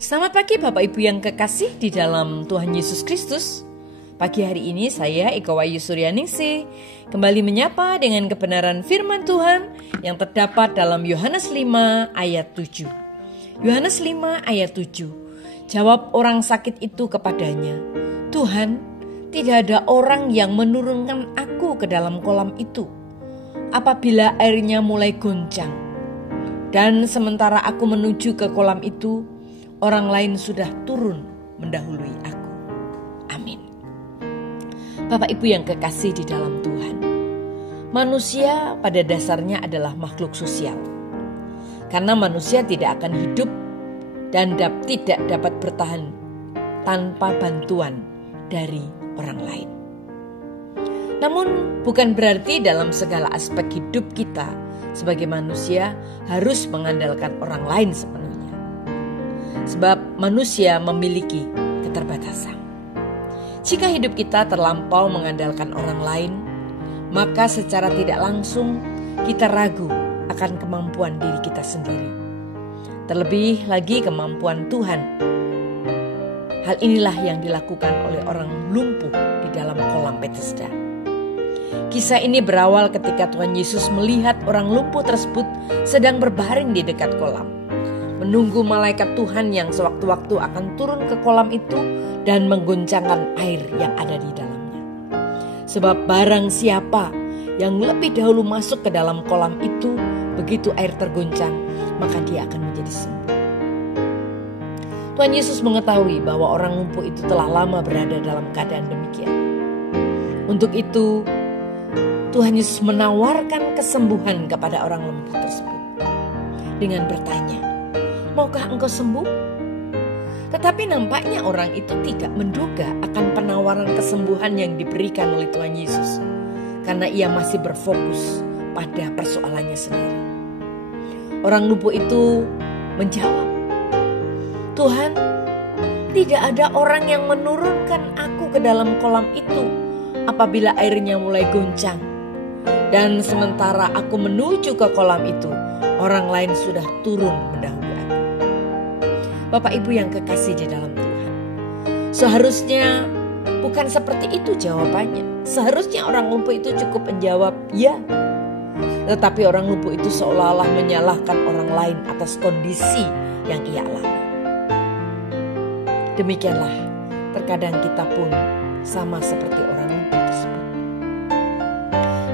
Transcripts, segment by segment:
Selamat pagi Bapak Ibu yang kekasih di dalam Tuhan Yesus Kristus. Pagi hari ini saya Eko Wayu Suryaningsih kembali menyapa dengan kebenaran firman Tuhan yang terdapat dalam Yohanes 5 ayat 7. Yohanes 5 ayat 7. Jawab orang sakit itu kepadanya, "Tuhan, tidak ada orang yang menurunkan aku ke dalam kolam itu apabila airnya mulai goncang. Dan sementara aku menuju ke kolam itu, orang lain sudah turun mendahului aku." Amin. Bapak Ibu yang kekasih di dalam Tuhan, manusia pada dasarnya adalah makhluk sosial. Karena manusia tidak akan hidup dan tidak dapat bertahan tanpa bantuan dari orang lain. Namun bukan berarti dalam segala aspek hidup kita sebagai manusia harus mengandalkan orang lain sepenuhnya. Sebab manusia memiliki keterbatasan. Jika hidup kita terlampau mengandalkan orang lain, maka secara tidak langsung kita ragu akan kemampuan diri kita sendiri. Terlebih lagi kemampuan Tuhan. Hal inilah yang dilakukan oleh orang lumpuh di dalam kolam Bethesda. Kisah ini berawal ketika Tuhan Yesus melihat orang lumpuh tersebut sedang berbaring di dekat kolam, menunggu malaikat Tuhan yang sewaktu-waktu akan turun ke kolam itu dan menggoncangkan air yang ada di dalamnya. Sebab barang siapa yang lebih dahulu masuk ke dalam kolam itu, begitu air tergoncang, maka dia akan menjadi sembuh. Tuhan Yesus mengetahui bahwa orang lumpuh itu telah lama berada dalam keadaan demikian. Untuk itu, Tuhan Yesus menawarkan kesembuhan kepada orang lumpuh tersebut dengan bertanya, "Maukah engkau sembuh?" Tetapi nampaknya orang itu tidak menduga akan penawaran kesembuhan yang diberikan oleh Tuhan Yesus, karena ia masih berfokus pada persoalannya sendiri. Orang lumpuh itu menjawab, "Tuhan, tidak ada orang yang menurunkan aku ke dalam kolam itu apabila airnya mulai goncang. Dan sementara aku menuju ke kolam itu, orang lain sudah turun mendahului aku." Bapak Ibu yang kekasih di dalam Tuhan, seharusnya bukan seperti itu jawabannya. Seharusnya orang lumpuh itu cukup menjawab ya. Tetapi orang lumpuh itu seolah-olah menyalahkan orang lain atas kondisi yang ia alami. Demikianlah terkadang kita pun sama seperti orang lumpuh tersebut.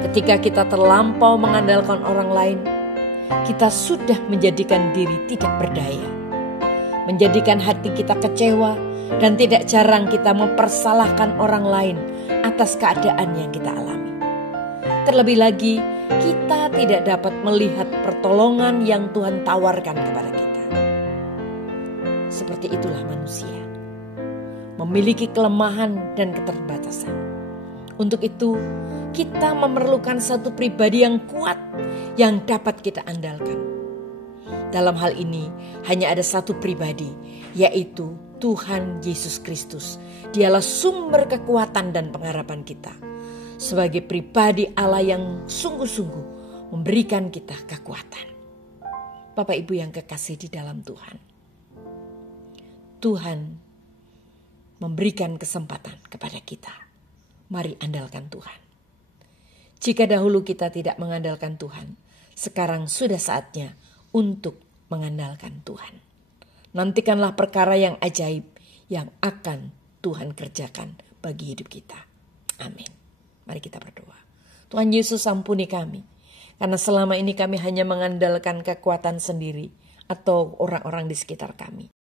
Ketika kita terlampau mengandalkan orang lain, kita sudah menjadikan diri tidak berdaya, menjadikan hati kita kecewa, dan tidak jarang kita mempersalahkan orang lain atas keadaan yang kita alami. Terlebih lagi, kita tidak dapat melihat pertolongan yang Tuhan tawarkan kepada kita. Seperti itulah manusia, memiliki kelemahan dan keterbatasan. Untuk itu, kita memerlukan satu pribadi yang kuat yang dapat kita andalkan. Dalam hal ini hanya ada satu pribadi, yaitu Tuhan Yesus Kristus. Dialah sumber kekuatan dan pengharapan kita. Sebagai pribadi Allah yang sungguh-sungguh memberikan kita kekuatan. Bapak Ibu yang kekasih di dalam Tuhan, Tuhan memberikan kesempatan kepada kita. Mari andalkan Tuhan. Jika dahulu kita tidak mengandalkan Tuhan, sekarang sudah saatnya untuk mengandalkan Tuhan. Nantikanlah perkara yang ajaib yang akan Tuhan kerjakan bagi hidup kita. Amin. Mari kita berdoa. Tuhan Yesus, ampuni kami, karena selama ini kami hanya mengandalkan kekuatan sendiri atau orang-orang di sekitar kami.